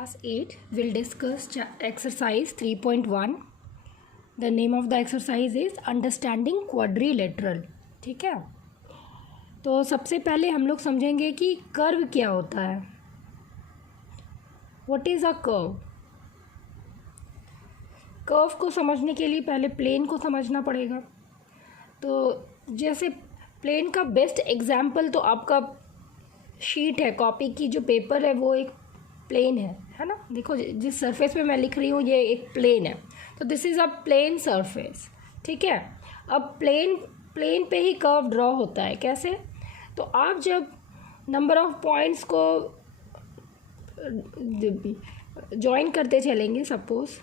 Class 8 will discuss exercise 3.1. The name of the exercise is Understanding Quadrilateral. ठीक है, तो सबसे पहले हम लोग समझेंगे कि कर्व क्या होता है. What is a curve? Curve को समझने के लिए पहले प्लेन को समझना पड़ेगा. तो जैसे प्लेन का बेस्ट एग्जाम्पल तो आपका शीट है, कॉपी की जो पेपर है वो एक प्लेन है ना. देखो जिस सरफेस पे मैं लिख रही हूँ ये एक प्लेन है, तो this is a plane surface. ठीक है, अब प्लेन पे ही कर्व ड्रॉ होता है. कैसे? तो आप जब नंबर ऑफ पॉइंट्स को जॉइन करते चलेंगे, suppose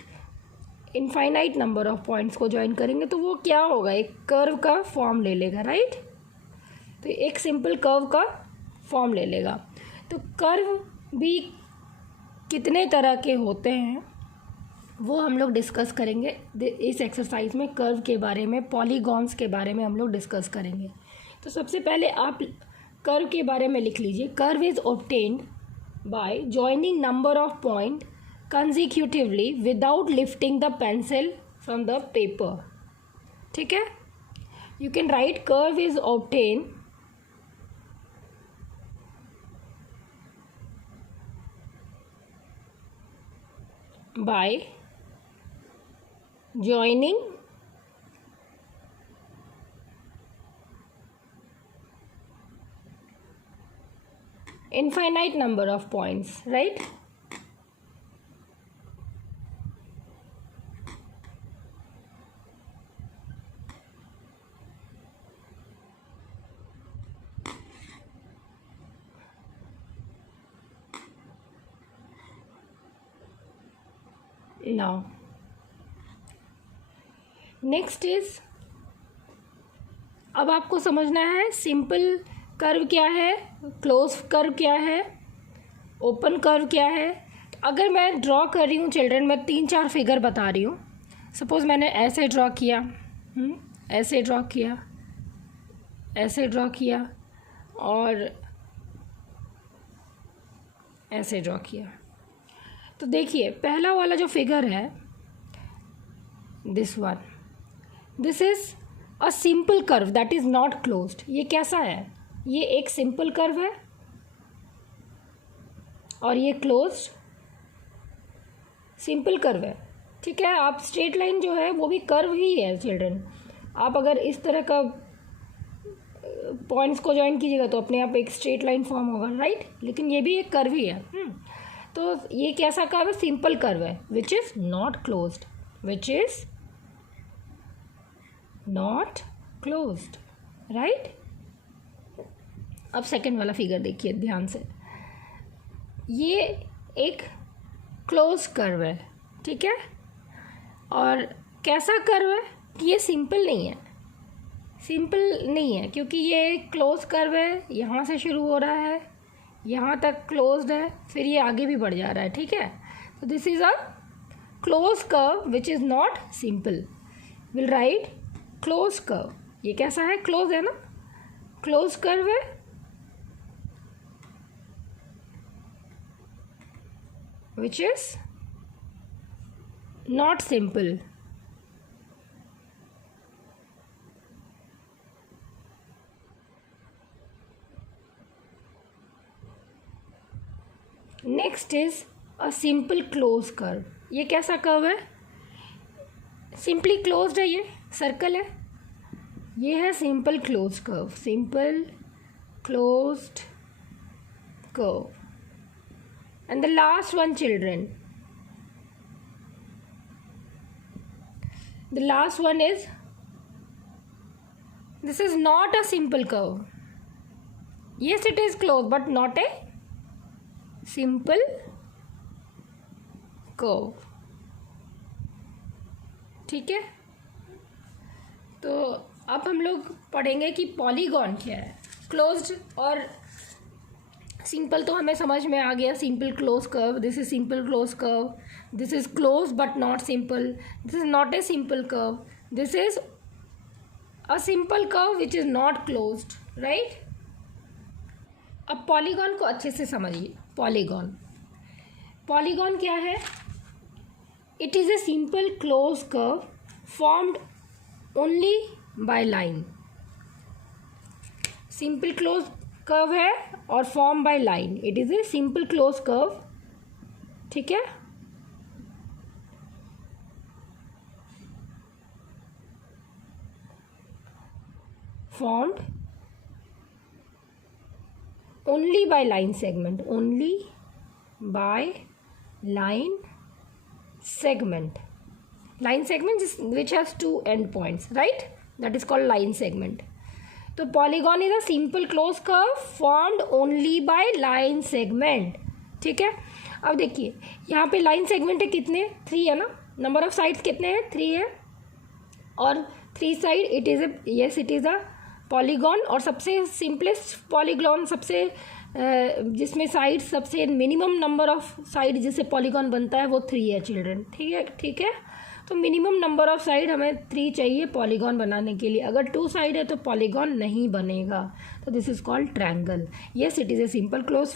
infinite number of points को जॉइन करेंगे, तो वो क्या होगा, एक कर्व का फॉर्म ले लेगा. राइट, तो एक सिंपल कर्व का फॉर्म ले लेगा. तो कर्व भी कितने तरह के होते हैं वो हम लोग डिस्कस करेंगे इस एक्सरसाइज में. कर्व के बारे में, पॉलीगॉन्स के बारे में हम लोग डिस्कस करेंगे. तो सबसे पहले आप कर्व के बारे में लिख लीजिए. Curve is obtained by joining number of point consecutively without lifting the pencil from the paper. ठीक है, you can write curve is obtained by joining infinite number of points. Right, now next is, अब आपको समझना है simple curve क्या है, close curve क्या है, ओपन कर्व क्या है. अगर मैं ड्रॉ कर रही हूँ चिल्ड्रन, मैं 3-4 फिगर बता रही हूँ. सपोज मैंने ऐसे ड्रॉ किया, ऐसे ड्रॉ किया, ऐसे ड्रॉ किया और ऐसे ड्रॉ किया. तो देखिए पहला वाला जो फिगर है, this one, this is a simple curve that is not closed. ये कैसा है? ये एक सिंपल कर्व है और ये क्लोज्ड सिंपल कर्व है. ठीक है, आप स्ट्रेट लाइन जो है वो भी कर्व ही है चिल्ड्रन. आप अगर इस तरह का पॉइंट्स को ज्वाइन कीजिएगा तो अपने आप एक स्ट्रेट लाइन फॉर्म होगा. राइट, लेकिन ये भी एक कर्व ही है. तो ये कैसा कर्व है? सिंपल कर्व है, which is not closed, which is not closed. Right, अब सेकेंड वाला फिगर देखिए ध्यान से. ये एक क्लोज कर्व है. ठीक है, और कैसा कर्व है? ये सिंपल नहीं है, सिंपल नहीं है क्योंकि ये क्लोज कर्व है. यहाँ से शुरू हो रहा है, यहाँ तक क्लोज्ड है, फिर ये आगे भी बढ़ जा रहा है. ठीक है, तो this is a close curve which is not simple. Will write close curve. ये कैसा है? क्लोज है ना, क्लोज कर्व है which is not simple. Next is a simple close curve. ये कैसा कर्व है? सिंपली क्लोज्ड है, ये सर्कल है. ये है simple close curve, simple closed curve. And the last one children, the last one is, this is not a simple curve. yes it is closed but not a simple curve. ठीक है, तो अब हम लोग पढ़ेंगे कि पॉलीगॉन क्या है. क्लोज्ड और सिंपल तो हमें समझ में आ गया. Simple close curve, this is simple close curve. This is close but not simple. This is not a simple curve. This is a simple curve which is not closed. Right, अब polygon को अच्छे से समझिए. Polygon polygon क्या है? It is a simple close curve formed only by line. Simple close curve है और form by line. It is a simple close curve, ठीक है। Formed only by line segment, only by line segment which has two end points, right? That is called line segment. तो polygon is a simple closed curve formed only by line segment, ठीक है। अब देखिए यहाँ पे line segment है कितने? 3 है ना। नंबर ऑफ साइड्स कितने हैं? 3 है और 3 side it is a polygon. और सबसे सिंपलेस्ट पॉलीगॉन, सबसे जिसमें साइड सबसे मिनिमम नंबर ऑफ साइड जिससे पॉलीगॉन बनता है वो 3 है चिल्ड्रन, ठीक है। तो मिनिमम नंबर ऑफ साइड हमें 3 चाहिए पॉलीगॉन बनाने के लिए। अगर 2 साइड है तो पॉलीगॉन नहीं बनेगा। तो this is called triangle. Yes, it is a simple close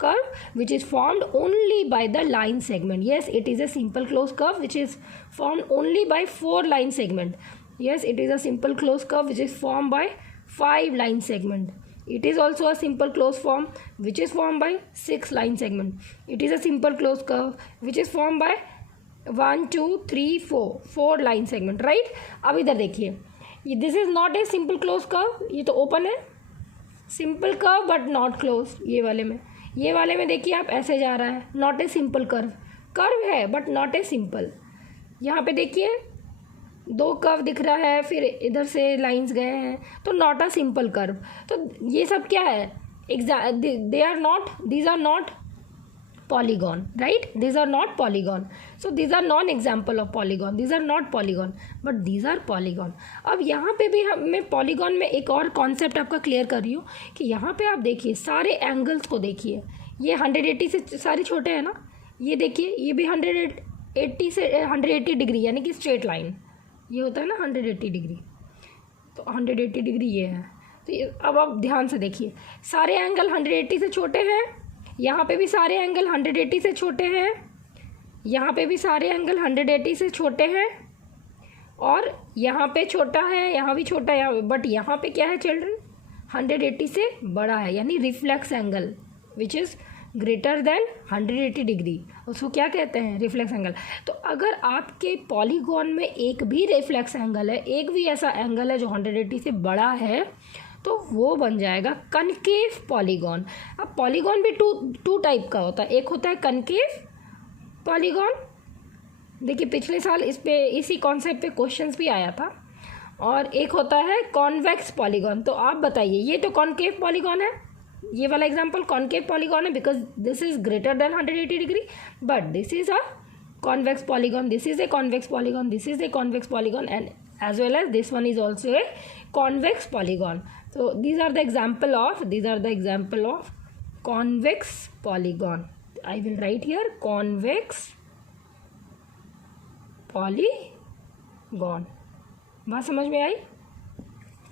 curve which is formed only by the line segment. Yes, it is a simple closed curve which is formed only by 4 line segment. Yes, it is a simple closed curve which is formed by 5 line segment. It is also a simple closed form which is formed by 6 line segment. It is a simple closed curve which is formed by 1 2 3 4 line segment, right? अब इधर देखिए, this is not a simple close curve, ये तो open है। Simple curve but not close. ये वाले में देखिए आप ऐसे जा रहा है, नॉट ए सिंपल कर्व है बट नॉट ए सिंपल। यहाँ पे देखिए 2 कर्व दिख रहा है, फिर इधर से लाइंस गए हैं, तो नॉट अ सिंपल कर्व। तो ये सब क्या है? these are not polygon, right? These are not polygon. So these are non example of polygon. These are not polygon, but these are polygon. अब यहाँ पे भी मैं पॉलीगॉन में एक और कॉन्सेप्ट आपका क्लियर कर रही हूँ कि यहाँ पे आप देखिए सारे एंगल्स को देखिए। ये 180 से सारे छोटे हैं ना। ये देखिए ये भी 180 से 180 डिग्री, यानी कि स्ट्रेट लाइन ये होता है ना 180 डिग्री। तो 180 डिग्री ये है। तो अब आप ध्यान से देखिए, सारे एंगल 180 से छोटे हैं। यहाँ पे भी सारे एंगल 180 से छोटे हैं। यहाँ पे भी सारे एंगल 180 से छोटे हैं। और यहाँ पे छोटा है, यहाँ भी छोटा है, बट यहाँ पे क्या है चिल्ड्रन? 180 से बड़ा है, यानी reflex angle which is greater than 180 degree, उसको क्या कहते हैं? Reflex angle. तो अगर आपके पॉलीगॉन में एक भी रिफ्लेक्स एंगल है, एक भी ऐसा एंगल है जो 180 से बड़ा है, तो वो बन जाएगा कनकेव पॉलीगॉन। अब पॉलीगॉन भी टू टाइप का होता है। एक होता है कनकेव पॉलीगॉन, देखिए पिछले साल इसी कॉन्सेप्ट पे क्वेश्चंस भी आया था। और एक होता है कॉन्वेक्स पॉलीगॉन। तो आप बताइए, ये तो कॉन्केव पॉलीगॉन है, ये वाला एग्जांपल कॉन्केव पॉलीगॉन है because this is greater than 180 degree, but this is a convex polygon, this is a convex polygon, this is a convex polygon, and as well as this one is also a convex polygon. So these are the example of convex polygon. I will write here convex polygon. बात समझ में आई?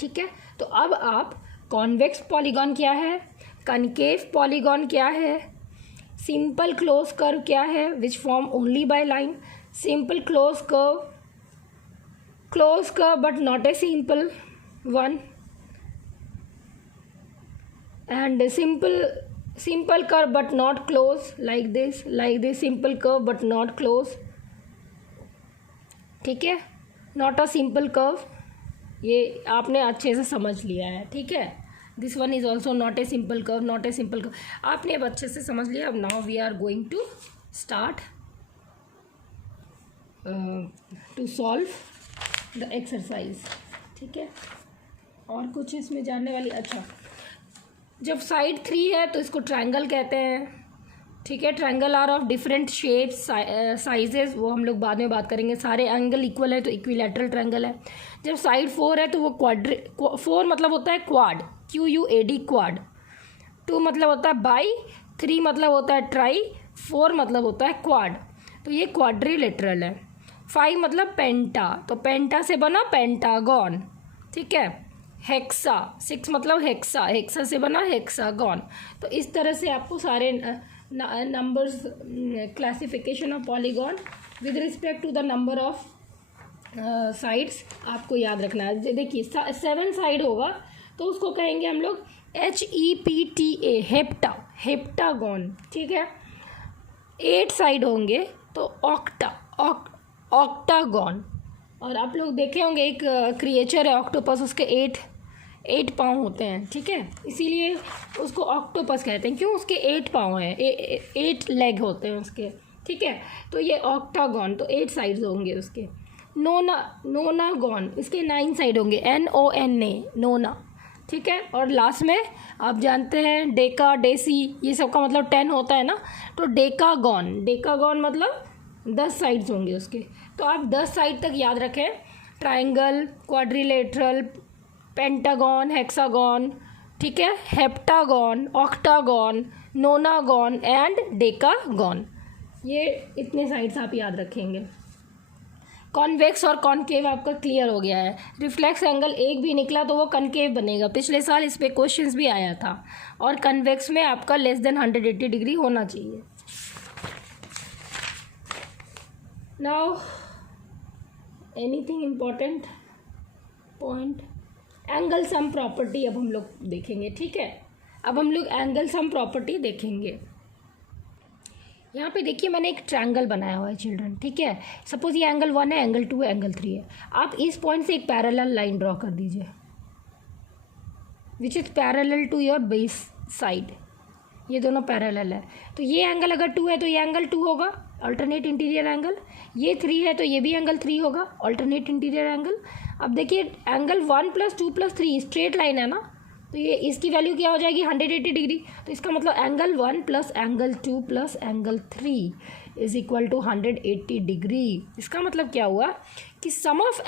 ठीक है। तो अब आप convex polygon क्या है, कनकेव पॉलीगॉन क्या है, सिंपल क्लोज कर्व क्या है which form only by line, simple close curve but not a simple one, and simple curve but not close, like this simple curve but not close, ठीक है। not a simple curve, ये आपने अच्छे से समझ लिया है, ठीक है। This one is also not a simple curve, आपने अब अच्छे से समझ लिया। अब now we are going to start to solve the exercise, ठीक है। और कुछ इसमें जानने वाली, अच्छा, जब साइड 3 है तो इसको ट्रायंगल कहते हैं, ठीक है। Triangle are of different shapes sizes, वो हम लोग बाद में बात करेंगे। सारे एंगल इक्वल है तो इक्विलैटरल ट्रायंगल है। जब साइड 4 है तो वो 4 मतलब होता है क्वाड, QUAD क्वाड। 2 मतलब होता है बाई, 3 मतलब होता है ट्राई, 4 मतलब होता है क्वाड, तो ये क्वाड्रिलेटरल है। 5 मतलब पेंटा, तो पेंटा से बना पेंटागॉन, ठीक है। हेक्सा, 6 मतलब हेक्सा से बना हेक्सागॉन। तो इस तरह से आपको सारे numbers, classification of polygon with respect to the number of sides आपको याद रखना है। देखिए 7 साइड होगा तो उसको कहेंगे हम लोग HEPTA, हेप्टागोन, ठीक है। 8 साइड होंगे तो ऑक्टागोन। और आप लोग देखे होंगे एक क्रिएचर है ऑक्टोपस, उसके 8 पाँव होते हैं, ठीक है, इसीलिए उसको ऑक्टोपस कहते हैं। क्यों? उसके 8 पाँव हैं, 8 लेग होते हैं उसके, ठीक है। तो ये ऑक्टागोन, तो 8 साइड्स होंगे उसके। नोनागोन, इसके 9 साइड होंगे, NONA, नोना, ठीक है। और लास्ट में आप जानते हैं डेका, डेसी, ये सब का मतलब 10 होता है ना, तो डेकागोन मतलब 10 साइड्स होंगे उसके। तो आप 10 साइड तक याद रखें, ट्राइंगल, क्वाड्रिलेटरल, पेंटागन, हेक्सागन, ठीक है, हेप्टागन, ऑक्टागन, नोनागन एंड डेकागन, ये इतने साइड्स आप याद रखेंगे। कॉन्वेक्स और कॉनकेव आपका क्लियर हो गया है। रिफ्लेक्स एंगल एक भी निकला तो वो कनकेव बनेगा, पिछले साल इस पे क्वेश्चंस भी आया था। और कन्वेक्स में आपका लेस देन 180 डिग्री होना चाहिए। Now anything important point, angle sum property अब हम लोग देखेंगे, ठीक है। अब हम लोग एंगल सम प्रॉपर्टी देखेंगे। यहाँ पे देखिए मैंने एक ट्रायंगल बनाया हुआ है चिल्ड्रन, ठीक है। सपोज ये एंगल 1 है, एंगल 2 है, एंगल 3 है। आप इस पॉइंट से एक पैरेलल लाइन ड्रॉ कर दीजिए which is parallel to your base side, ये दोनों पैरेलल है। तो ये एंगल अगर 2 है तो ये एंगल 2 होगा, अल्टरनेट इंटीरियर एंगल। ये 3 है तो ये भी एंगल 3 होगा, अल्टरनेट इंटीरियर एंगल। अब देखिए एंगल 1 + 2 + 3 स्ट्रेट लाइन है ना, तो ये इसकी वैल्यू क्या हो जाएगी 180 डिग्री। तो इसका मतलब angle 1 + angle 2 + angle 3 is equal to 180 degree. इसका मतलब क्या हुआ कि sum of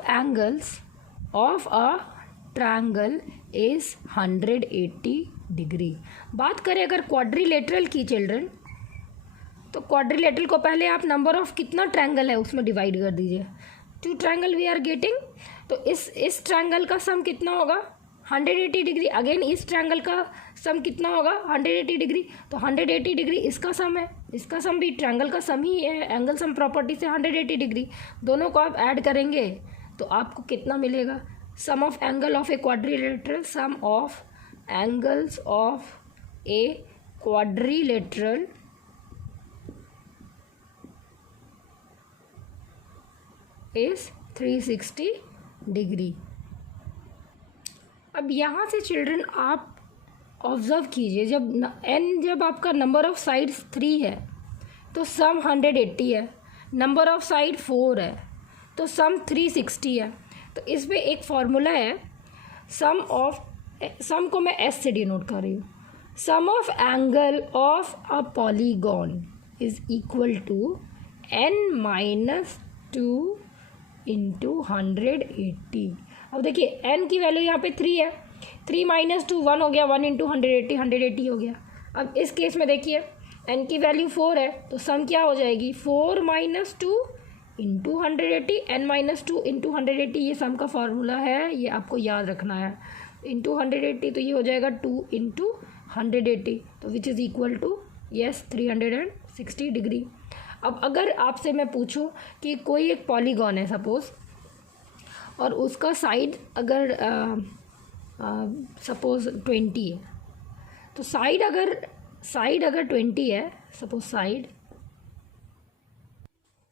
angles of a triangle is 180 degree. बात करें अगर क्वाड्रिलेटरल की चिल्ड्रन, तो क्वाड्रिलेटरल को पहले आप नंबर ऑफ कितना ट्रायंगल है उसमें डिवाइड कर दीजिए। 2 ट्रायंगल वी आर गेटिंग, तो इस ट्रायंगल का सम कितना होगा 180 डिग्री। अगेन इस ट्रायंगल का सम कितना होगा 180 डिग्री। तो 180 डिग्री इसका सम है, इसका सम भी ट्रायंगल का सम ही है, एंगल सम प्रॉपर्टी से 180 डिग्री। दोनों को आप ऐड करेंगे तो आपको कितना मिलेगा, sum of angle of a quadrilateral, sum of angles of a quadrilateral is 360 degree. अब यहाँ से चिल्ड्रन आप ऑब्जर्व कीजिए, जब आपका नंबर ऑफ साइड्स 3 है तो सम 180 है, नंबर ऑफ साइड 4 है तो सम 360 है। तो इसमें एक फॉर्मूला है, सम को मैं एस से डिनोट कर रही हूँ, sum of angle of a polygon is equal to n-2 into 180। अब देखिए n की वैल्यू यहाँ पे 3 है, 3 - 2 1 हो गया, 1 × 180 180 हो गया। अब इस केस में देखिए n की वैल्यू 4 है तो सम क्या हो जाएगी 4 - 2 इंटू 180, n - 2 इंटू 180, ये सम का फॉर्मूला है, ये आपको याद रखना है। इंटू 180 तो ये हो जाएगा 2 इंटू 180, तो which is equal to yes 360 degree. अब अगर आपसे मैं पूछूं कि कोई एक पॉलीगॉन है सपोज, और उसका साइड अगर सपोज 20 है, तो साइड अगर 20 है,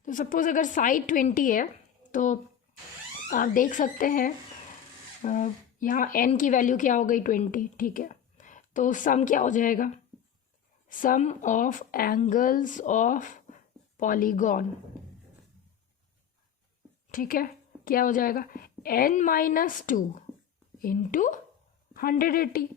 सपोज अगर साइड 20 है तो आप देख सकते हैं यहाँ n की वैल्यू क्या हो गई 20, ठीक है। तो सम क्या हो जाएगा, सम ऑफ एंगल्स ऑफ पॉलीगॉन, ठीक है, क्या हो जाएगा n - 2 इंटू 180,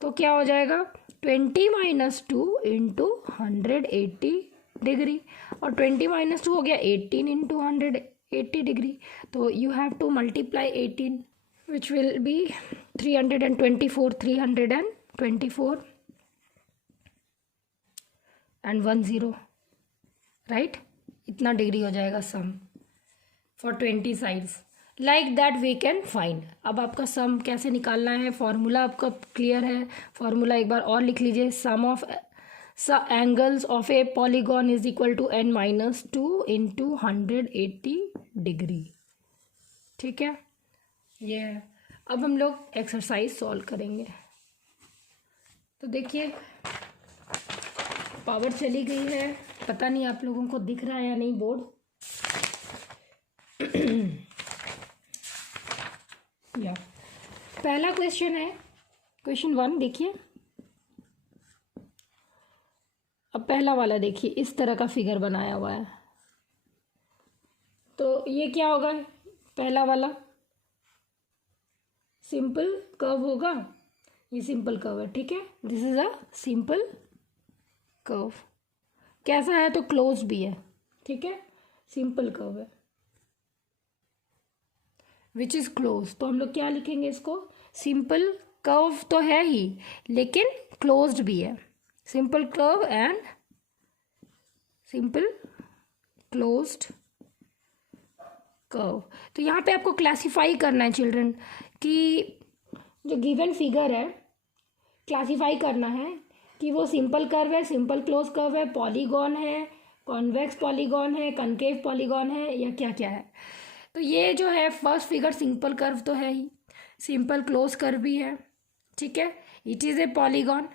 तो क्या हो जाएगा 20 - 2 इंटू 180 डिग्री, और 20 - 2 हो गया 18 इंटू 180 डिग्री। तो you have to multiply 18 which will be 324 and 10, right. इतना डिग्री हो जाएगा sum for 20 sides. Like that we can find. अब आपका सम कैसे निकालना है, फॉर्मूला आपका क्लियर है। फॉर्मूला एक बार और लिख लीजिए, sum of angles of a polygon is equal to n-2 into 180 degree. ठीक है, ये है। अब हम लोग एक्सरसाइज सॉल्व करेंगे। तो देखिए पावर चली गई है, पता नहीं आप लोगों को दिख रहा है या नहीं बोर्ड। या पहला क्वेश्चन है, क्वेश्चन 1 देखिए। अब पहला वाला देखिए, इस तरह का फिगर बनाया हुआ है, तो ये क्या होगा? पहला वाला सिंपल कर्व होगा, ये सिंपल कर्व है। ठीक है, this is a simple curve. कैसा है? तो क्लोज भी है। ठीक है, सिंपल कर्व है विच इज क्लोज। तो हम लोग क्या लिखेंगे इसको? सिंपल कर्व तो है ही, लेकिन क्लोज्ड भी है। Simple curve and simple closed curve. तो यहाँ पे आपको क्लासिफाई करना है चिल्ड्रन, कि जो गिवन फिगर है क्लासिफाई करना है कि वो सिंपल कर्व है, सिंपल क्लोज कर्व है, पॉलीगॉन है, कॉन्वेक्स पॉलीगॉन है, कनकेव पॉलीगॉन है, या क्या क्या है। तो ये जो है फर्स्ट फिगर सिंपल कर्व तो है ही, सिंपल क्लोज कर्व भी है। ठीक है, it is a polygon,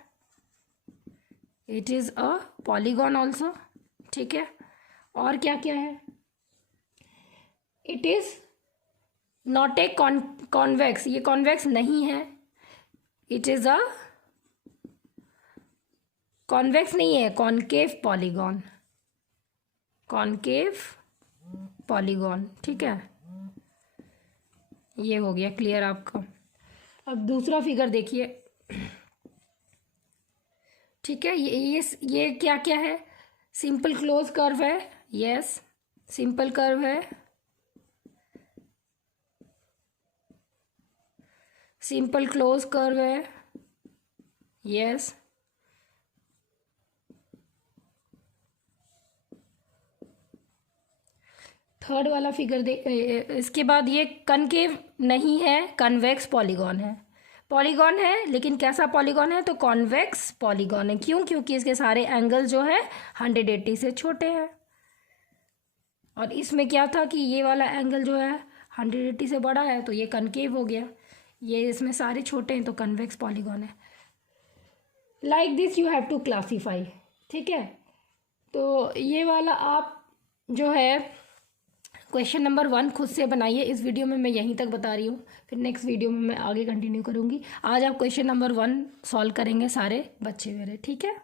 it is a polygon also. ठीक है, और क्या क्या है? It is not a convex, ये कॉन्वेक्स नहीं है। इट इज़ अ कॉन्वेक्स नहीं है, कॉनकेव पॉलीगॉन, कॉनकेव पॉलीगॉन। ठीक है, ये हो गया क्लियर आपका। अब दूसरा फिगर देखिए। ठीक है, ये क्या क्या है? सिंपल क्लोज कर्व है, यस सिंपल कर्व है, सिंपल क्लोज कर्व है, यस। थर्ड वाला फिगर इसके बाद ये कनकेव नहीं है, कन्वेक्स पॉलीगॉन है। पॉलीगॉन है लेकिन कैसा पॉलीगॉन है? तो कॉन्वेक्स पॉलीगॉन है। क्यों? क्योंकि इसके सारे एंगल जो है 180 से छोटे हैं, और इसमें क्या था कि ये वाला एंगल जो है 180 से बड़ा है, तो ये कनकेव हो गया। ये इसमें सारे छोटे हैं तो कन्वेक्स पॉलीगॉन है। Like this you have to classify. ठीक है, तो ये वाला आप जो है क्वेश्चन नंबर 1 खुद से बनाइए। इस वीडियो में मैं यहीं तक बता रही हूँ, फिर नेक्स्ट वीडियो में मैं आगे कंटिन्यू करूँगी। आज आप क्वेश्चन नंबर 1 सॉल्व करेंगे सारे बच्चे मेरे। ठीक है।